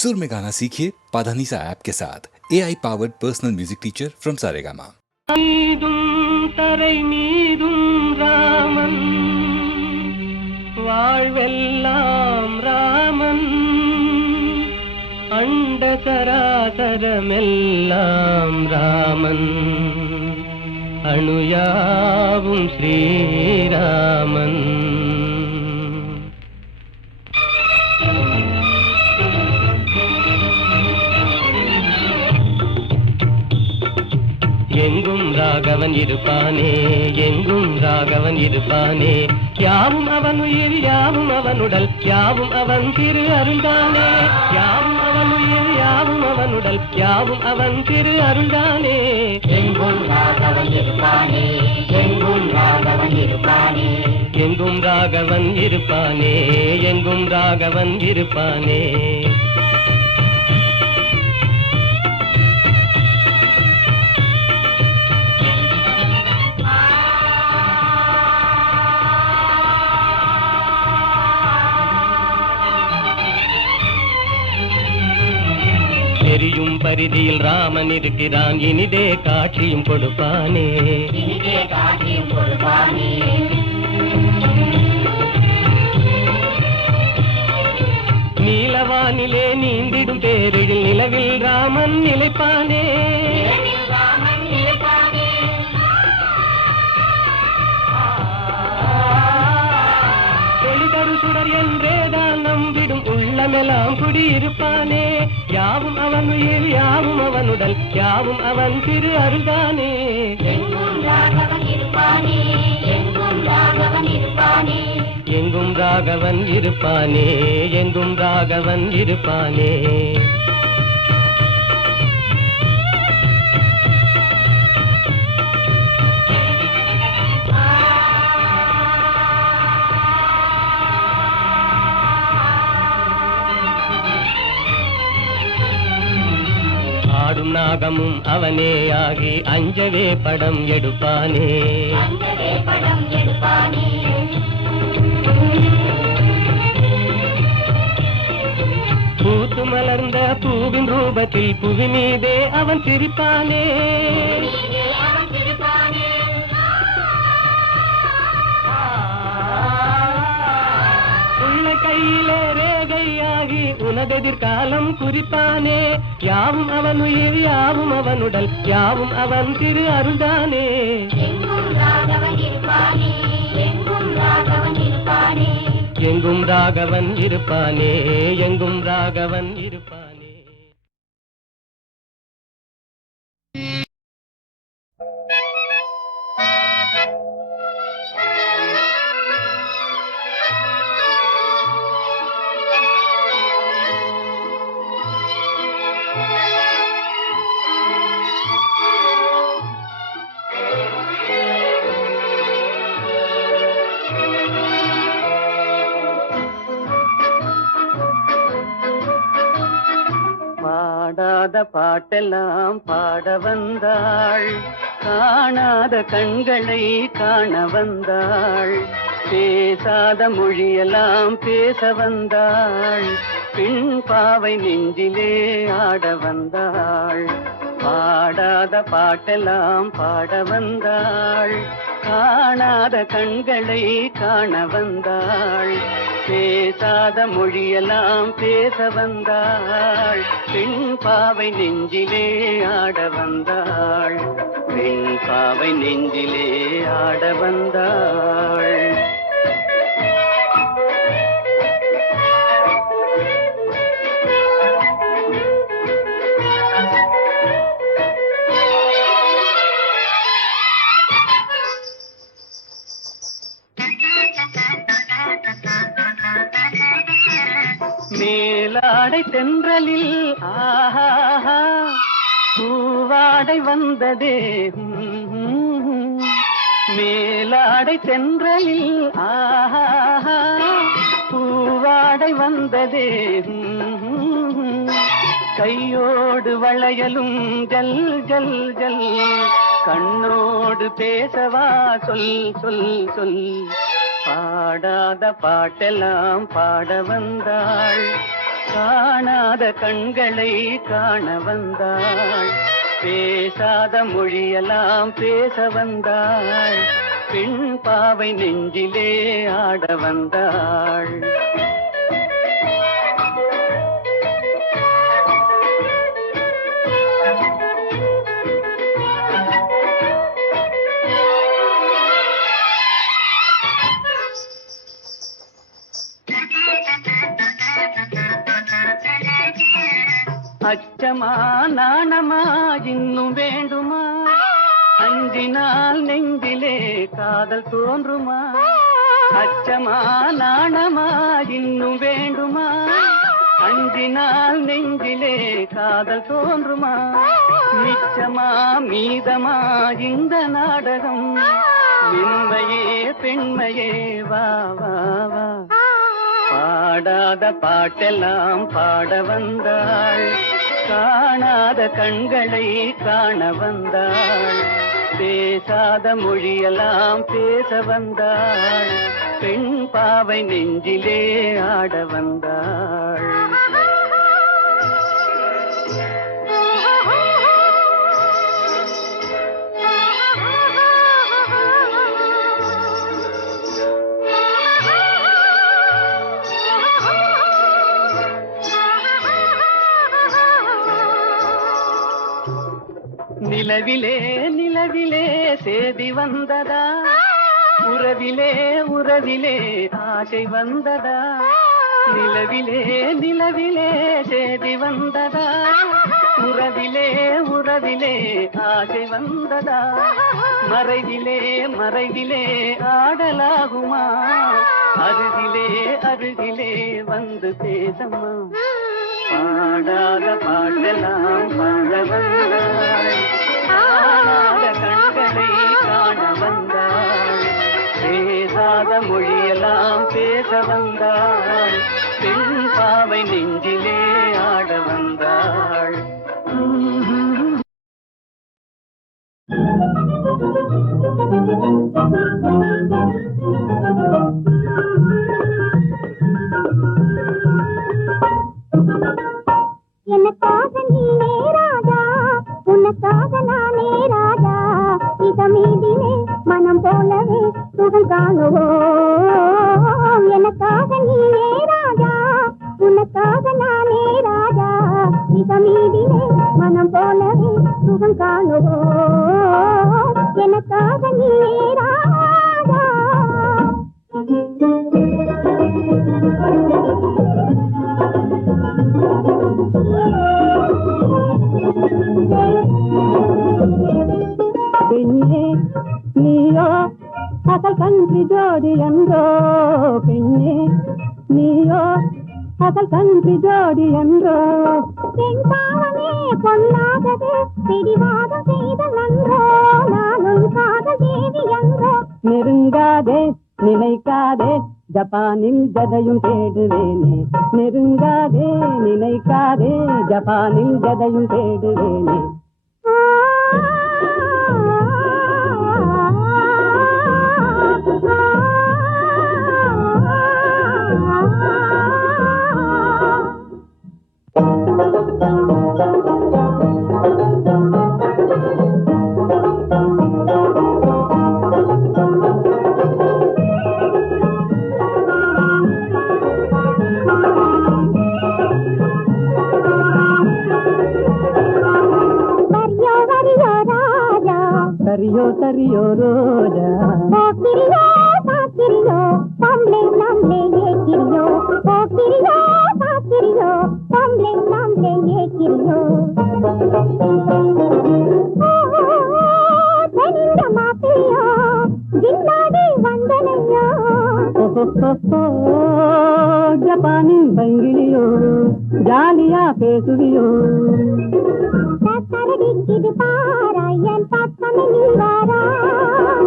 सुर में गाना सीखिए पाधानीसा ऐप के साथ AI powered personal music teacher from Saregama. தரை மீதும் ராமன் வாழ்வெல்லாம் ராமன் அண்ட சராசரமெல்லாம் ராமன் அணுயாவும் ஸ்ரீராமன் எங்கும் ராகவன் இருப்பானே, எங்கும் ராகவன் இருப்பானே, யாவும் அவன் உயிர் யாவும் அவன் உடல் யாவும் அவன் திரு அருள்தானே, யாவும் அவன் உயிர் யாவும் அவன் உடல் யாவும் அவன் திரு அருள்தானே. எங்கும் ராகவன் இருப்பானே, எங்கும் ராகவன் இருப்பானே, எங்கும் ராகவன் இருப்பானே, எங்கும் ராகவன் இருப்பானே. தெரியும் பரிதியில் ராமன் இருக்கிறான், இனிதே காட்சியும் கொடுப்பானே, இனிதே காட்சியும் கொடுப்பானே. நீலவானிலே நீந்திடும் பேரில் நிலவில் ராமன் நிலைப்பானே, நிலவில் ராமன் நிலைப்பானே. ஒளிதரு சுடர் என்றேதான் நம்பிடும் உள்ளமெல்லாம் குடியிருப்பானே, யாவும் அவன் உயிர் யாவும் அவன் உடல் யாவும் அவன் திரு அருள்தானே. எங்கும் ராகவன் இருப்பானே, எங்கும் ராகவன் இருப்பானே, எங்கும் ராகவன் இருப்பானே, எங்கும் ராகவன் இருப்பானே. ஆடும் நாகமும் அவனே ஆகி அஞ்சவே படம் எடுப்பானே, அஞ்சவே படம் எடுப்பானே. பூத்து மலர்ந்த பூவின் ரூபத்தில் புவி மீதே அவன் சிரிப்பானே, இனிதே அவன் சிரிப்பானே. உள்ள கையிலே ரேகையாகி உனதெதிர்காலம் குறிப்பானே, யாவும் அவன் உயிர் யாவும் அவன் உடல் யாவும் அவன் திரு அருள்தானே. எங்கும் ராகவன் இருப்பானே, எங்கும் ராகவன் இருப்பானே, எங்கும் ராகவன் இருப்பானே, எங்கும் ராகவன் இருப்பானே. பாடாத பாட்டெல்லாம் பாட வந்தாள், காணாத கண்களை காண வந்தாள், பேசாத மொழியெல்லாம் பேச வந்தாள், பின் பாவை நெஞ்சிலே ஆட வந்தாள். பாடாத பாட்டெல்லாம் பாட வந்தாள், காணாத கண்களை காண வந்தாள், பேசாத மொழியெல்லாம் பேச வந்தாள், பெண் பாவை நெஞ்சிலே ஆட வந்தாள், பெண் பாவை நெஞ்சிலே ஆட வந்தாள். மேலாடை தென்றலில் ஆஹா பூவாடை வந்ததே, மேலாடை தென்றலில் ஆஹா பூவாடை வந்ததே, கையோடு வளையலும் ஜல் ஜல் ஜல், கண்ணோடு பேசவா சொல் சொல் சொல், பாடாத பாட்டெல்லாம் பாட வந்தாள், காணாத கண்களை காண வந்தாள், பேசாத மொழியெல்லாம் பேச வந்தாள், பெண் பாவை நெஞ்சிலே ஆட வந்தாள். அச்சமா நாணமா இன்னும் வேண்டுமா, அஞ்சினால் நெஞ்சிலே காதல் தோன்றுமா. அச்சமா நாணமா இன்னும் வேண்டுமா, அஞ்சினால் நெஞ்சிலே காதல் தோன்றுமா. மிச்சமா மீதமா இந்த நாடகம், மென்மையே பெண்மையே வா வா வா. பாடாத பாட்டெல்லாம் பாட வந்தாள், காணாத கண்களை காண வந்தாள், பேசாத மொழியெல்லாம் பேச வந்தாள், பெண் பாவை நெஞ்சிலே ஆட வந்தாள். நிலவிலே நிலவிலே சேதி வந்ததா, உறவிலே உறவிலே ஆசை வந்ததா. நிலவிலே நிலவிலே சேதி வந்ததா, உறவிலே உறவிலே ஆசை வந்ததா. மறைவிலே மறைவிலே ஆடலாகுமா, அருகிலே அருகிலே வந்து பேசம்மா. பாடாத பாடலாம் பாட வந்தாள், காணாத கண்களை காண வந்தாள், பேசாத மொழியெல்லாம் பேச வந்தாள், பெண் பாவை நெஞ்சிலே ஆட வந்தாள். எனக்காக நீனே ராஜா, உனக்காக நானே ராஜா, இதமீதிலே மனம் போலவே சுகம் காணுவோம். எனக்காக நீனே ராஜா, உனக்காக நானே ராஜா, இதமீதிலே மனம் போலவே சுகம் காணுவோம். எனக்காக நீனே ராஜா. பெண்ணே நீயோ அசல் கன்றி ஜோடி என்றோ, பெண்ணே நீயோ அசல் கன்றி ஜோடி என்றோ. பெண் பாவமே பொல்லாதது, பிடிவாதம் செய்த நன்றோ, நானும் காதல் தேவி என்றோ. நெருங்காதே நினைக்காதே ஜப்பானில் ஜதையும் தேடுவேனே, நெருங்காதே நினைக்காதே ஜப்பானில் ஜதையும் தேடுவேனே. சரியோ சரியோ ரோஜா, போக்கிரியோ பாக்கிரியோ தம்ளே நம்ளே ஏக்கிரியோ, போக்கிரியோ பாக்கிரியோ தம்ளே நம்ளே ஏக்கிரியோ. தெரிந்த மாப்பிளையோ ஜின்னாடி வந்தனையோ, ஜப்பானின் பங்கிலியோ ஜாலியா பேசுவியோ. கரடிக்குது பாராயன் பக்கமே நீவாரா,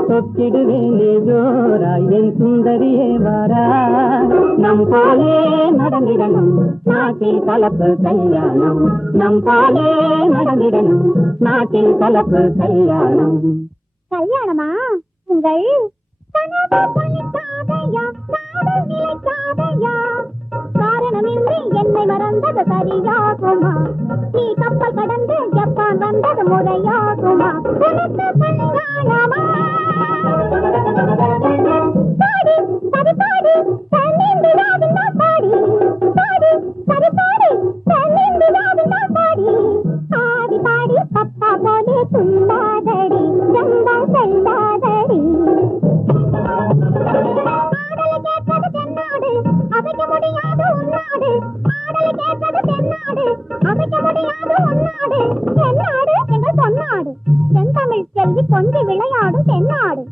தொட்டிடுவேனே ஜோராயன் சுந்தரியே வாரா. நம் போலே நடந்திடணும் நாட்டில் கலப்பு கல்யாணம், நம் போலே நடந்திடணும் நாட்டில் கலப்பு கல்யாணம். கல்யாணமா உங்கள் கனவு பலிக்காதையா, காதல் நிலைக்காதையா, காரணம் மனமின்றி என்னை மறந்தது சரியாகுமா? நீ கப்பல் கடந்து ஜப்பான் வந்தது முறையாகுமா? உனக்கு கல்யாணமா? பாடி சரி பாடி தென்னிந்தியாவின் பாடி பாடி சரி பாடி தென்னிந்தியாவின் பாடி பாடி பாடி பப்பா போலே துள்ளாதடி ஜம்பம் செல்லாதடி. ஆடலை கேட்டது தென்னாடு அமைக்க முடியாது உன்னாடு. ஆடலை கேட்டது தென்னாடு அமைக்க முடியாது உன்னாடு. தென்னாடு எங்கள் பொன்னாடு தென்தமிழ் செல்வி கொஞ்சி விளையாடும் தென்னாடு.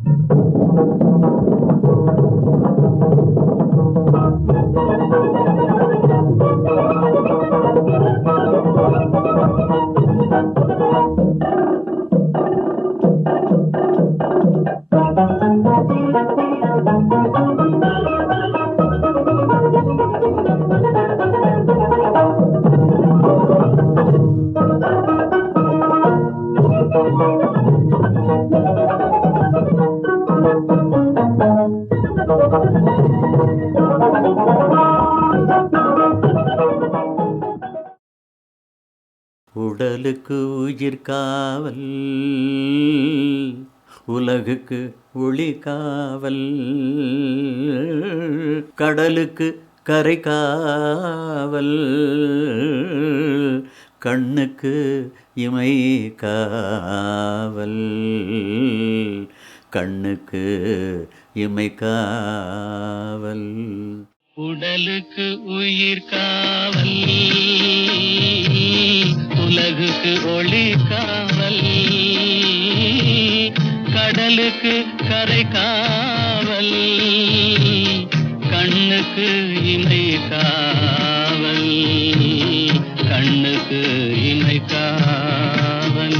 உடலுக்கு உயிர் காவல், உலகுக்கு ஒளி காவல், கடலுக்கு கரை காவல், கண்ணுக்கு இமை காவல், கண்ணுக்கு இமை காவல். உடலுக்கு உயிர் காவல், உலகுக்கு ஒளி காவல், கடலுக்கு கரை காவல், கண்ணுக்கு இமை காவல், கண்ணுக்கு இமை காவல்.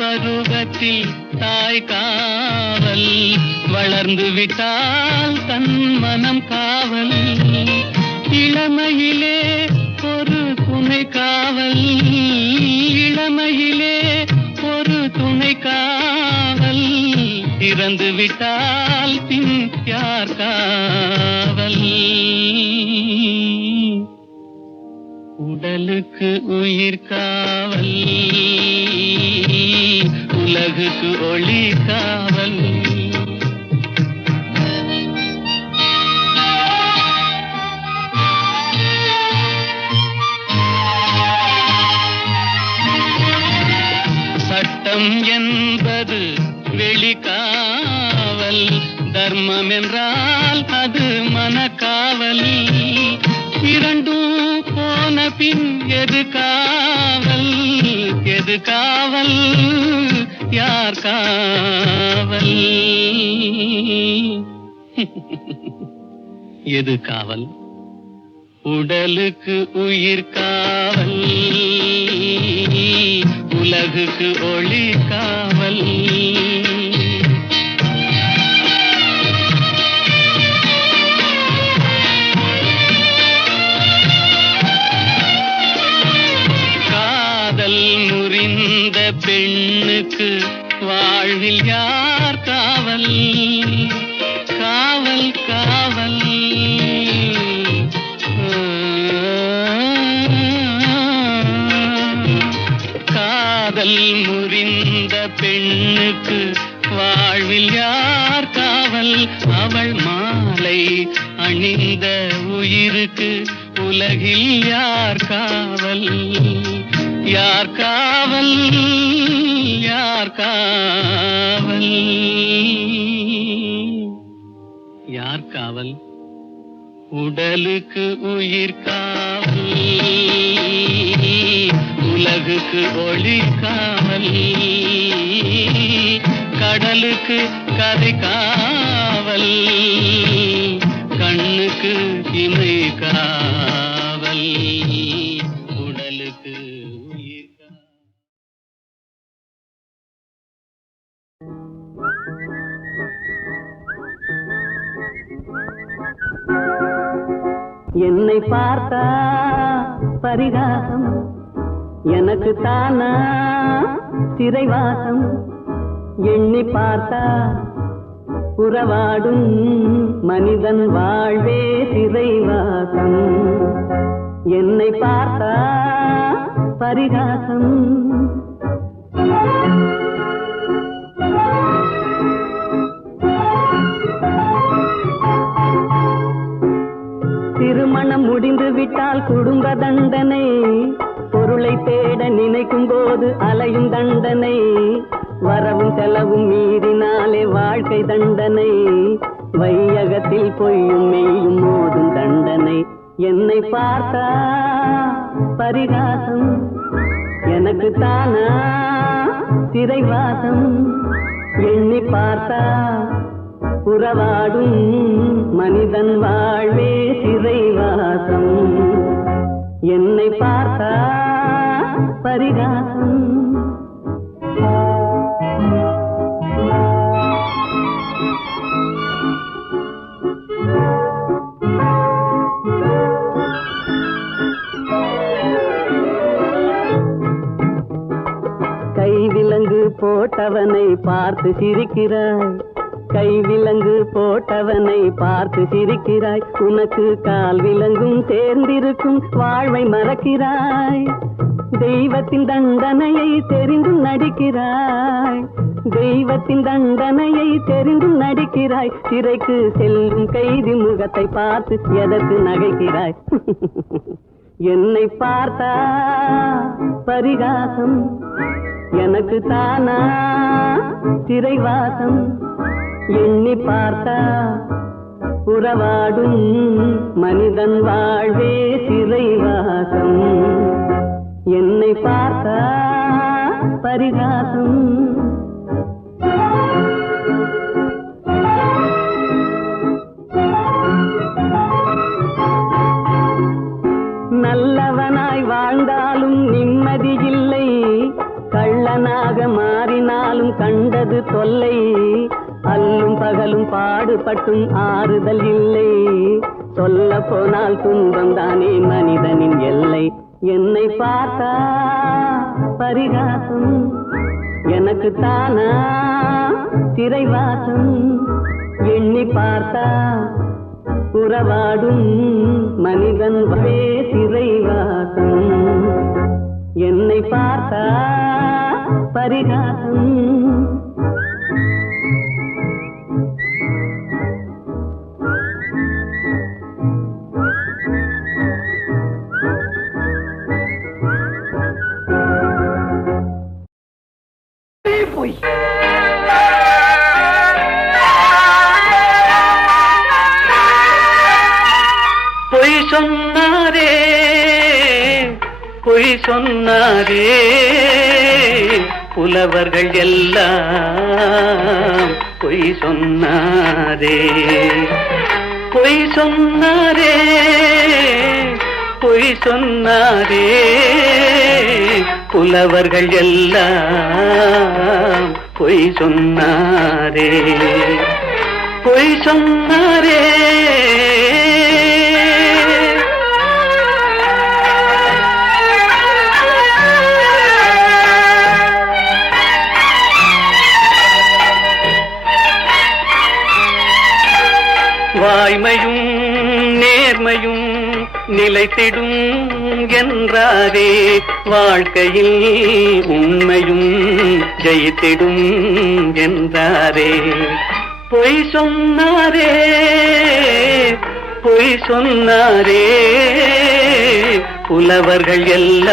பருவத்தில் தாய் காவல், வளர்ந்து விட்டால் தன் மனம் காவல், இளமையிலே ஒரு துணை காவல், இளமையிலே ஒரு துணை காவல், இறந்து விட்டால் பின் யார் காவல். உடலுக்கு உயிர் காவல், உலகுக்கு ஒளி காவல். சட்டம் என்பது வெளிக்காவல், தர்மம் என்றால் அது மனக்காவல், இரண்டும் போன பின் எது காவல், எது காவல், யார் காவல், எது காவல். உடலுக்கு உயிர் காவல், உலகுக்கு ஒளி காவல். முறிந்த பெண்ணுக்கு வாழ்வில் யார் காவல், காவல் காவல். காதல் முறிந்த பெண்ணுக்கு வாழ்வில் யார் காவல், அவள் மாலை அணிந்த உயிருக்கு உலகில் யார் காவல், யார் காவல், யார் காவல், யார் காவல். உடலுக்கு உயிர் காவல், உலகுக்கு ஒளி காவல், கடலுக்கு கரை காவல், கண்ணுக்கு இமை காவல், உடலுக்கு உயிர் காவல். என்னை பார்த்தா பரிகாசம், எனக்கு தானா சிறைவாசம் எண்ணி பார்த்தா உறவாடும் மனிதன் வாழ்வே சிறைவாசம் என்னை பார்த்தா பரிகாசம் திருமணம் முடிந்து விட்டால் குடும்ப தண்டனை பொருளை தேட நினைக்கும் போது அலையும் தண்டனை வரவும் செலவும் மீறினாலே வாழ்க்கை தண்டனை வையகத்தில் பொய்யும் மெய்யும் மோதும் தண்டனை என்னை பார்த்தா பரிகாசம் எனக்கு தானா சிறைவாசம் எண்ணி பார்த்தா உறவாடும் மனிதன் வாழ்வே சிறைவாசம் என்னை பார்த்தா பரிகாசம் கைவிலங்கு போட்டவனை பார்த்து சிரிக்கிறாய் கைவிலங்கு போட்டவனை பார்த்து சிரிக்கிறாய் உனக்கு கால் விலங்கும் சேர்ந்திருக்கும் வாழ்வை மறக்கிறாய் தெய்வத்தின் தண்டனையை தெரிந்தும் நடிக்கிறாய் தெய்வத்தின் தண்டனையை தெரிந்தும் நடிக்கிறாய் சிறைக்கு செல்லும் கைதி முகத்தை பார்த்து எதற்கு நகைக்கிறாய் என்னை பார்த்தா பரிகாசம் எனக்கு தானா சிறைவாசம் எண்ணி பார்த்தா உறவாடும் மனிதன் வாழ்வே சிறைவாசம் என்னை பார்த்தா பரிகாசம் நல்லவனாய் வாழ்ந்தாலும் நிம்மதி இல்லை கள்ளனாக மாறினாலும் கண்டது தொல்லை அல்லும் பகலும் பாடுபட்டும் ஆறுதல் இல்லை சொல்ல போனால் துன்பம் தானே மனிதனின் எல்லை என்னை பார்த்தா பரிகாசம் எனக்கு தானா சிறைவாசம் எண்ணி பார்த்தா உறவாடும் மனிதன் வே சிறைவாசம் என்னை பார்த்தா பரிகாசம் பொய் சொன்னாரே பொய் சொன்னாரே புலவர்கள் எல்லாம் பொய் சொன்னாரே பொய் சொன்னாரே பொய் சொன்னாரே புலவர்கள் எல்லாம் பொய் சொன்னாரே பொய் சொன்னாரே வாய்மையும் நேர்மையும் நிலைத்திடும் என்றாரே வாழ்க்கையில் உண்மையும் ஜெயித்திடும் என்றாரே பொய் சொன்னாரே பொய் சொன்னாரே புலவர்கள் எல்லாம்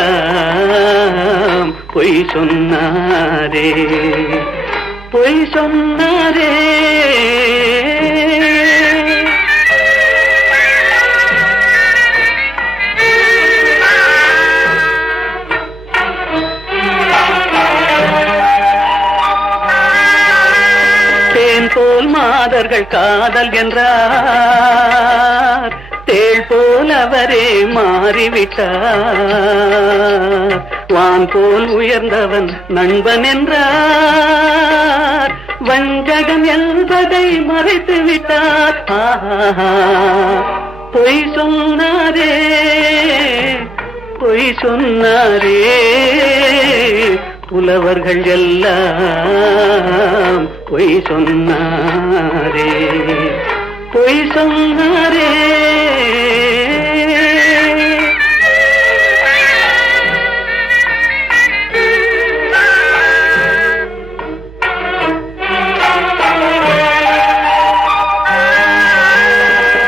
பொய் சொன்னாரே பொய் சொன்னாரே போல் மாதர்கள் காதல் என்றார் தேள் போல் அவரே மாறிவிட்டார் வான் போல் உயர்ந்தவன் நண்பன் என்றார் வஞ்சகம் என்பதை மறைத்து விட்டார் பொய் சொன்னாரே பொய் சொன்னாரே புலவர்கள் எல்லாம் பொய் சொன்னாரே பொய் சொன்னாரே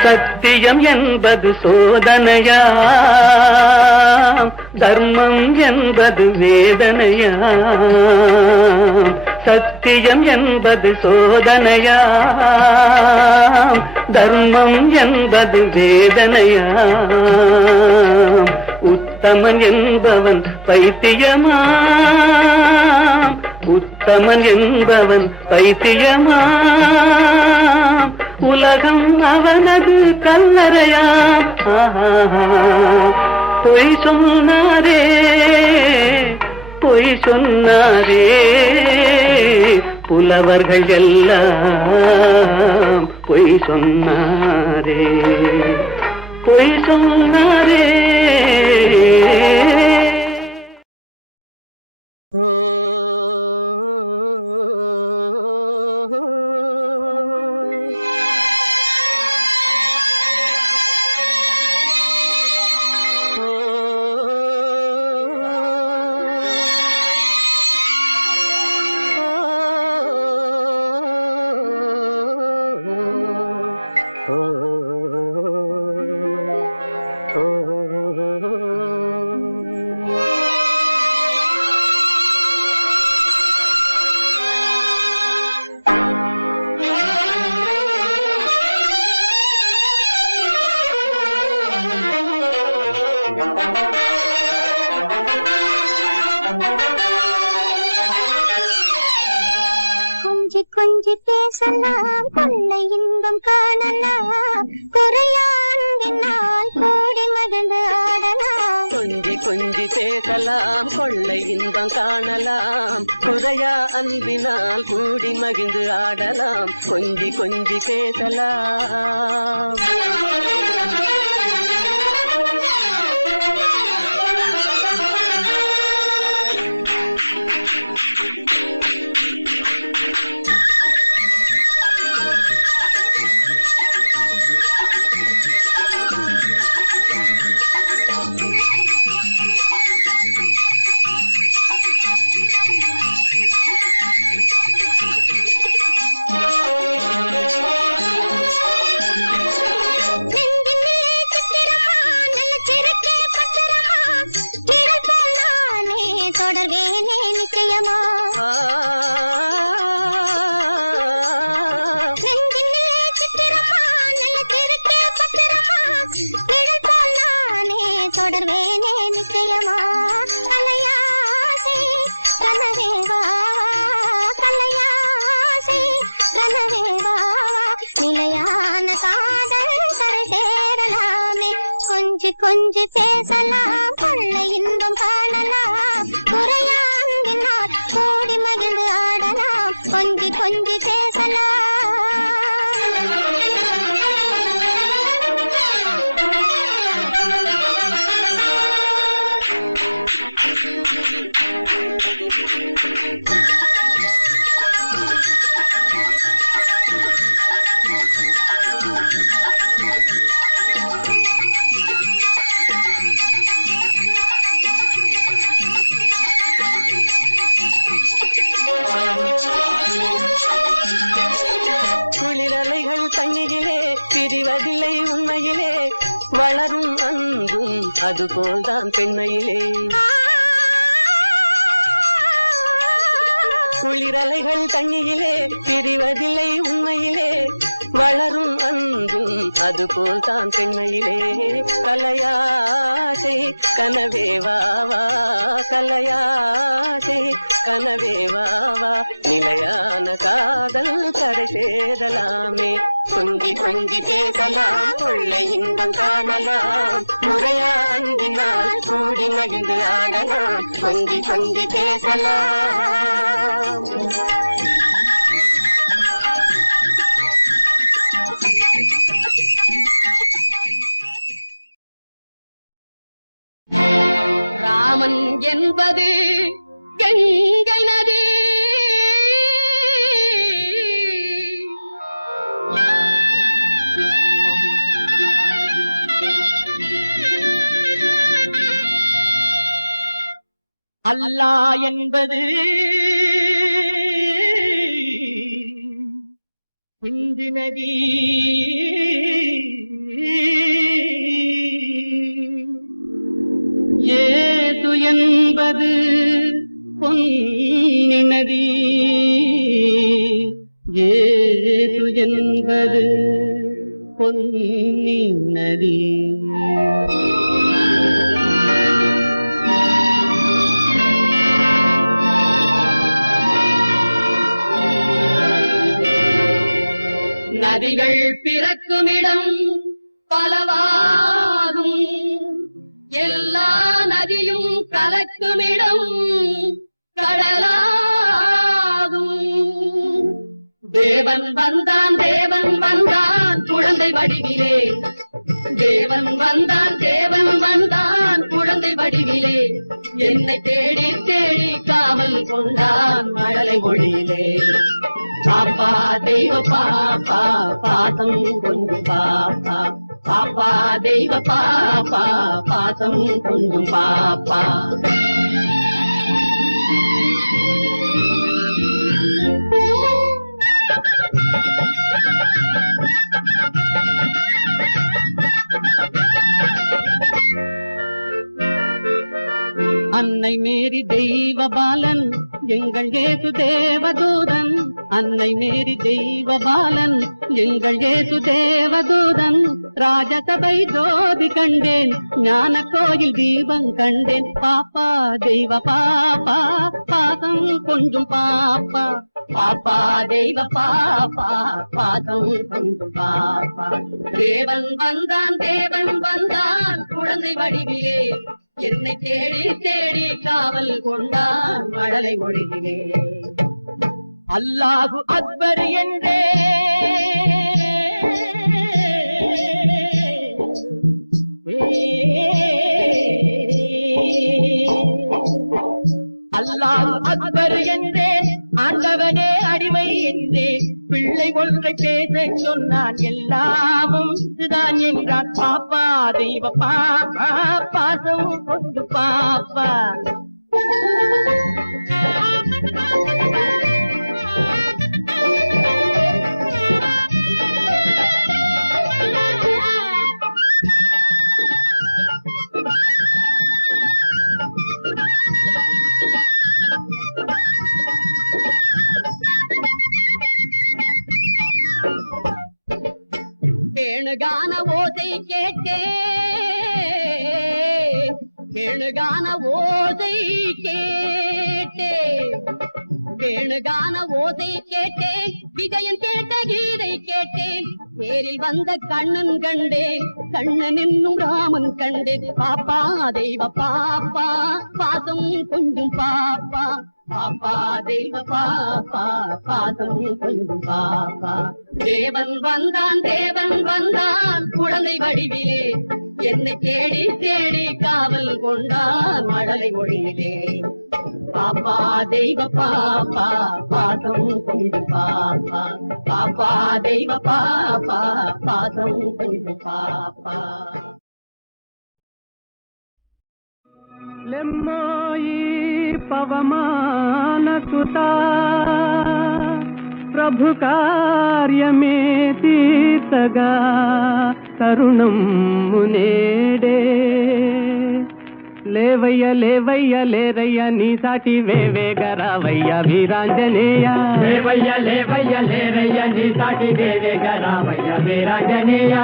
சத்தியம் என்பது சோதனையாம் தர்மம் என்பது வேதனையாம் சத்தியம் என்பது சோதனையாம் தர்மம் என்பது வேதனையாம் உத்தமன் என்பவன் பைத்தியமாம் உத்தமன் என்பவன் பைத்தியமாம் உலகம் அவனது கல்லறையாம் பொய் சொன்னாரே பொய் சொன்னாரே புலவர்கள் எல்லாம் பொய் சொன்னாரே பொய் சொன்னாரே கொஞ்சி கொஞ்சி பேசலாம் கொள்ளை இன்பம் காணலாம் குறையால் கூடி மகிழ்ந்து ஆடலாம் கொஞ்சி கொஞ்சி பேசலாம் கொள்ளை இன்பம் காணலாம் குறையா அன்பினால் கூடி மகிழ்ந்து ஆடலாம் கொஞ்சி கொஞ்சி பேசலாம் தொடர்வேனே நிச்சயமா தொடர்வேனே நிச்சயமா கலையாசை கனவேவா கலையாசை கனவேவா நிலையான காதல் கரை சேரலாமே கொஞ்சி கொஞ்சி பேசலாம் கொள்ளை இன்பம் காணலாம் குறையாண்டினால் கூடி மகிழ்ந்து ஆடலாம் கொஞ்சி கொஞ்சி பேசலாம் குளிரலைகள் தண்ணியிலே பிரிவதில்லை உண்மையிலே வளரும் அன்பும் அதுபோல்தான் பெண்மையிலே குளிரலைகள் தண்ணியிலே பிரிவதில்லை உண்மையிலே வளரும் அன்பும் அதுபோல்தான் பெண்மையிலே கலையாசை கனவே வாவா கலையாசை கனவே வாவா நிலையான காதல் கரை சேரலாமே கொஞ்சி கொஞ்சி பேசலாம் கொள்ளை இன்பம் காணலாம் முறையா அன்பினால் கூடி மகிழ்ந்து ஆடலாம் கொஞ்சி கொஞ்சி பேசலாம் என்பது கங்கை நதி. அல்லாஹ் என்பது சிந்து நதி. ஏது என்பது பொன்னி நதி. ஏது என்பது பொன்னி நதி. நதிகள் பிறக்குமிடம் பலவாகும், எல்லா நதியும் கலக்குமிடம் கடலாகும். தேவன் வந்தான் தேவன் வந்தான் குழந்தை வடிவிலே. தேவன் வந்தான் தேவன் வந்தான் குழந்தை வடிவிலே. என்னை தேடி தேடி காவல் கொண்டான் மழலை மொழியிலே. பாப்பா தெய்வ பாப்பா பாசம் கொஞ்சம் பாப்பா. பாப்பா தெய்வ பாப்பா பாசம் கொஞ்சம் பாப்பா. அன்னை மேரி தெய்வ பாலன் எங்கள் இயேசு தேவதூதன். அன்னை மேரி தெய்வ பாலன் எங்கள் இயேசு தேவதூதன். ராஜசபை ஜோதி கண்டேன், ஞான கோயில் தீபம் கண்டேன். பாப்பா தெய்வ பாப்பா பாசம் கொஞ்சம் பாப்பா. பாப்பா தெய்வ பாப்பா பாசம் கொஞ்சம் பாப்பா. தேவன் வந்தான் குழந்தை வடிவிலே. என்னை தேடி தேடி காவல் கொண்டான் மழலை மொழியிலே. அல்லாஹு அக்பர் என்றே அல்லாஹ் அக்பர் என்றே ஆண்டவனே அடிமை என்றே. பிள்ளை ஒன்றை பேச சொன்னான், எல்லாமும் இதுதான் என்றான். பாப்பா தெய்வ பாப்பா பாசம் கொண்டு பாப்பா. வேணுகான ஓசை கேட்டேன், வேணுகான ஓசை கேட்டேன், வேணுகான ஓசை கேட்டேன். விஜயன் கேட்ட கீதை கேட்டேன். தேரில் வந்த கண்ணன் கண்டேன், கண்ணன் என்னும் ராமன் கண்டேன். பாப்பா தெய்வ பாப்பா பாசம் கொஞ்சம் பாப்பா. பாப்பா தெய்வ பாப்பா பாசம் கொஞ்சம் பாப்பா. தேவன் வந்தான் குழந்தை வடிவிலே. என்னை தேடி தேடி காவல் கொண்டான் மழலை மொழியிலே. பாப்பா தெய்வ பாப்பா பாசம் கொஞ்சம் பாப்பா. பாப்பா தெய்வ பாப்பா பாசம் கொஞ்சம் பாப்பா. లెమ్మాయి పవమాన సుతా ప్రభు కార్యమే తీర్చగా తరుణం మునేడే. లేవయ్య లేవయ్య లేరయ్య నీ సాటి వేవేగరావయ్య వీరాంజనేయ. లేవయ్య లేవయ్య లేరయ్య నీ సాటి వేవేగరావయ్య వీరాంజనేయ.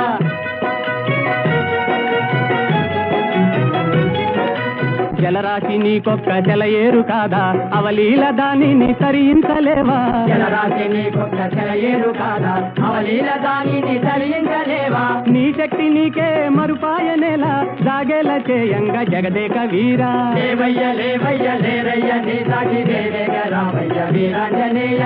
జలరాశి నీకొక్క జలయేరు కాదా, అవలీల దానిని తరించలేవా. జలరాశి నీకొక్క జలయేరు కాదా, అవలీల దానిని తరించలేవా. నీ శక్తి నీకే మరుపాయనేలా, జాగేల చేయంగా జగదేక వీరా. లేవయ్య లేవయ్య లేరయ్య నీ సాటి దేవేగ రామయ్య వీరాంజనేయ.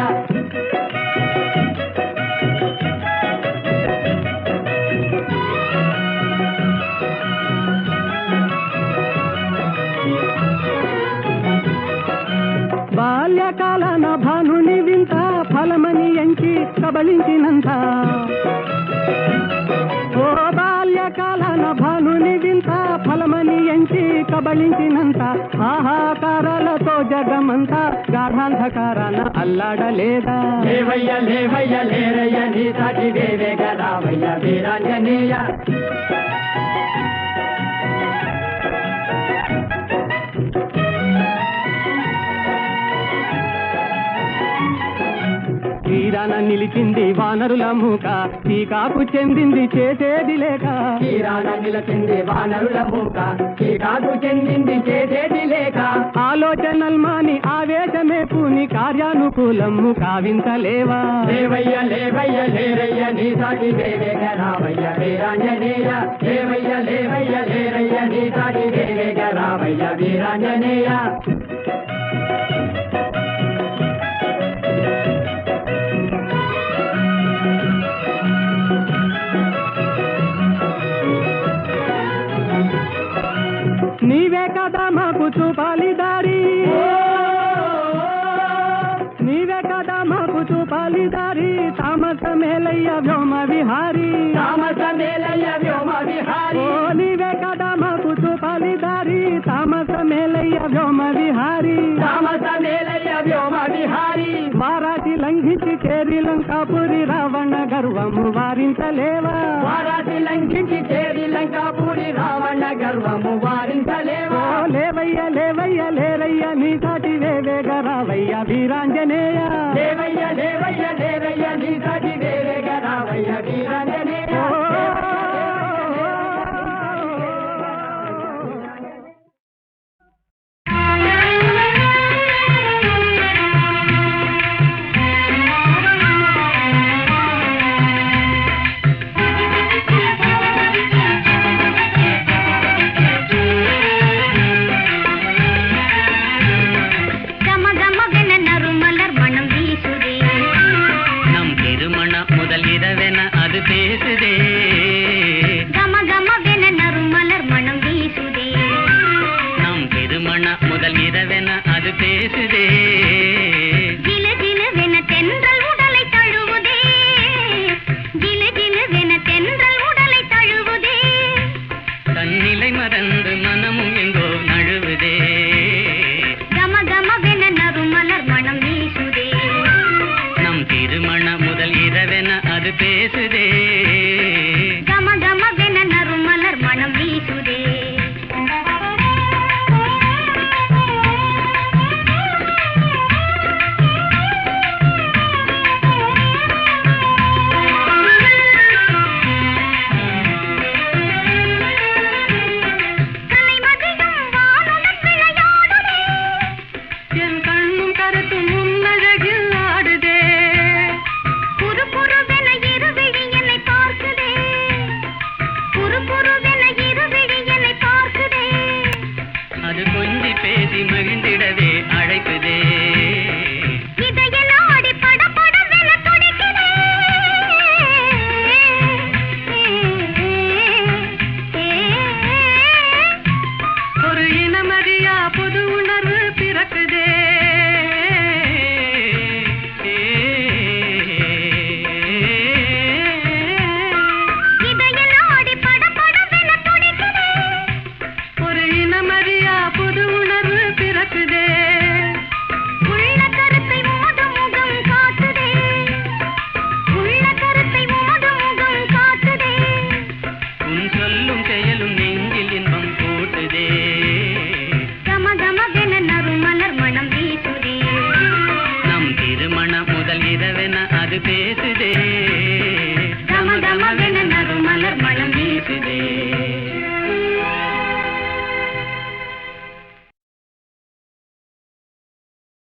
కబళించినంత ఓ బాల్యకాలన భానుని వింత ఫలమని ఎంచి కబళించినంత ఆహాకారాలతో జగమంతా గాఢాంధకారాన అల్లాడలేదా లేవయ్య లేవయ్య లేరయ్య నీ సాటి వేవేగ రావయ్య వీరాంజనేయ తీరాన నిలిచింది వానరుల మూక టీకాకు చెందింది చేసేది లేక తీరాన నిలిచింది వానరుల మూక టీకాకు చెందింది చేసేది లేక ఆలోచనల్ మాని ఆవేశమే పూని కార్యానుకూలము కావించలేవా లేవయ్య లేవయ్య లేరయ్య నీ సాటి వేవేగ రావయ్య వీరాంజనేయ లేవయ్య లేవయ్య లేరయ్య నీ సాటి వేవేగ రావయ్య వీరాంజనేయ నీవే కదా మాకు చూపాలి దారి నీవే కదా మాకు చూపాలి దారి తామస మేలయ్య వ్యోమ విహారీ తామస మేలయ్య వ్యోమ విహారీ ఓ నీవే కదా మాకు చూపాలి దారి తామస మేలయ్య వ్యోమ విహారీ తామస మేలయ్య వ్యోమ విహారీ వారాటి లంఘించి చేరి లంకాపురి రావణ గర్వము వారించలేవా వారాటి లంఘించి చేరి లంకాపురి రావణ గర్వము వారించలేవా లేవయ్య లేవయ్య లేరయ్య నీ సాటి వేవేగ రావయ్య వీరాంజనేయ లేవయ్య లేవయ్య లేరయ్య నీ సాటి వేవేగ రావయ్య వీరాంజనేయ பேசுதே கம கம வென நறுமலர் மனம் வீசுதே நம் திருமண முதல் இரவென அது பேசுதே ஜிலு ஜிலு வென தென்றல் உடலை தழுவுதே ஜிலு ஜிலு வென தென்றல் உடலை தழுவுதே தன்னிலை மறந்து மனமும் எங்கோ நழுவுதே கம கம வென நறுமலர் மனம் வீசுதே நம் திருமண முதல் இரவென அது பேசுதே